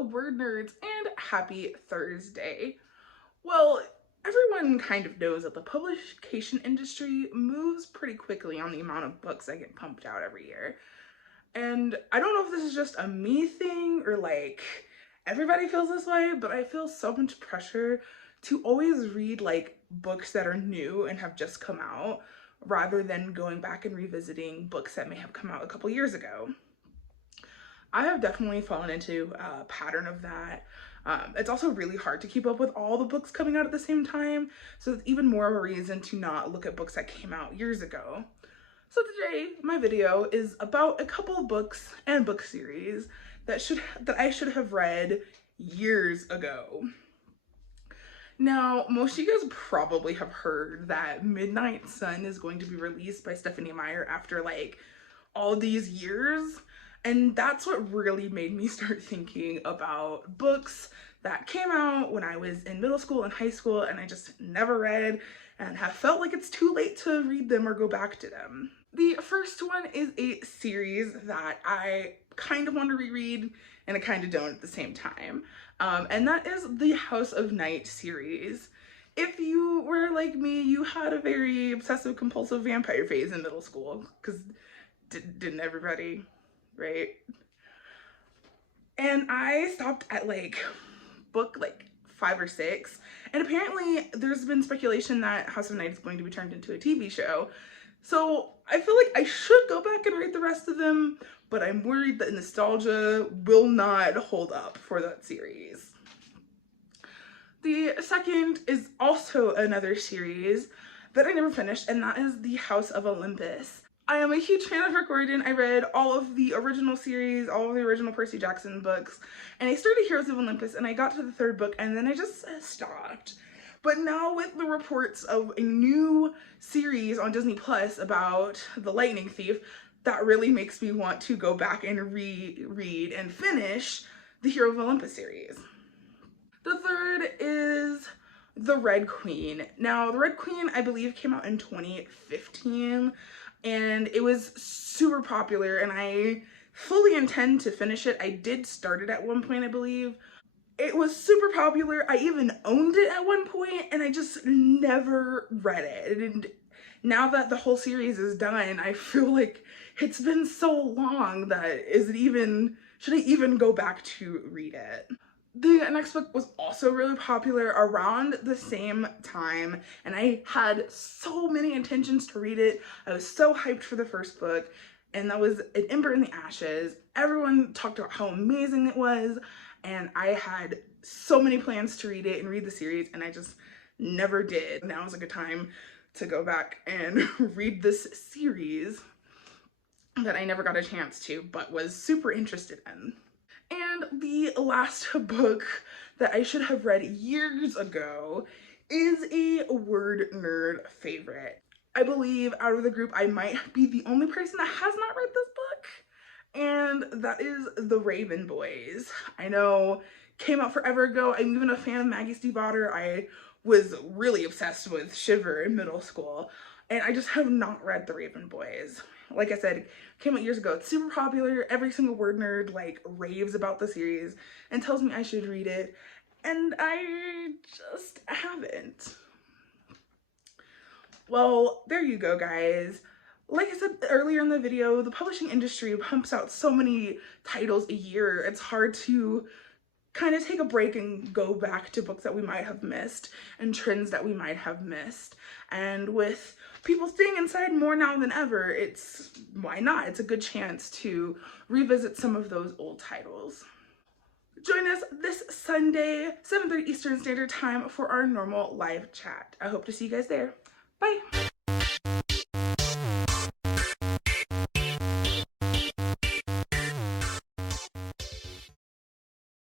word nerds, and happy Thursday. Well, everyone kind of knows that the publication industry moves pretty quickly on the amount of books that get pumped out every year. And I don't know if this is just a me thing or like everybody feels this way, but I feel so much pressure to always read like books that are new and have just come out rather than going back and revisiting books that may have come out a couple years ago. I have definitely fallen into a pattern of that. It's also really hard to keep up with all the books coming out at the same time, so it's even more of a reason to not look at books that came out years ago. So today, my video is about a couple of books and book series that I should have read years ago. Now, most of you guys probably have heard that Midnight Sun is going to be released by Stephanie Meyer after like all these years. And that's what really made me start thinking about books that came out when I was in middle school and high school and I just never read and have felt like it's too late to read them or go back to them. The first one is a series that I kind of want to reread and I kind of don't at the same time. And that is the House of Night series. If you were like me, you had a very obsessive compulsive vampire phase in middle school, because didn't everybody? Right? And I stopped at like book like 5 or 6, and apparently there's been speculation that House of Night is going to be turned into a TV show. So I feel like I should go back and read the rest of them, but I'm worried that nostalgia will not hold up for that series. The second is also another series that I never finished, and that is the House of Olympus. I am a huge fan of Rick Riordan. I read all of the original series, all of the original Percy Jackson books, and I started Heroes of Olympus and I got to the 3rd book and then I just stopped. But now with the reports of a new series on Disney Plus about the Lightning Thief, that really makes me want to go back and reread and finish the Hero of Olympus series. The third is The Red Queen. Now, The Red Queen, I believe, came out in 2015. And it was super popular and I fully intend to finish it. I did start it at one point, I believe. It was super popular. I even owned it at one point and I just never read it. And now that the whole series is done, I feel like it's been so long that should I even go back to read it? The next book was also really popular around the same time, and I had so many intentions to read it. I was so hyped for the first book, and that was An Ember in the Ashes. Everyone talked about how amazing it was, and I had so many plans to read it and read the series, and I just never did. Now is a good time to go back and read this series that I never got a chance to, but was super interested in. And the last book that I should have read years ago is a word nerd favorite. I believe out of the group, I might be the only person that has not read this book, and that is The Raven Boys. I know, came out forever ago. I'm even a fan of Maggie Stiefvater. I was really obsessed with Shiver in middle school, and I just have not read The Raven Boys. Like I said, came out years ago. It's super popular. Every single word nerd like raves about the series and tells me I should read it, and I just haven't. Well, there you go, guys. Like I said earlier in the video, the publishing industry pumps out so many titles a year. It's hard to kind of take a break and go back to books that we might have missed and trends that we might have missed. And with people staying inside more now than ever, why not? It's a good chance to revisit some of those old titles. Join us this Sunday, 7:30 Eastern Standard Time for our normal live chat. I hope to see you guys there. Bye.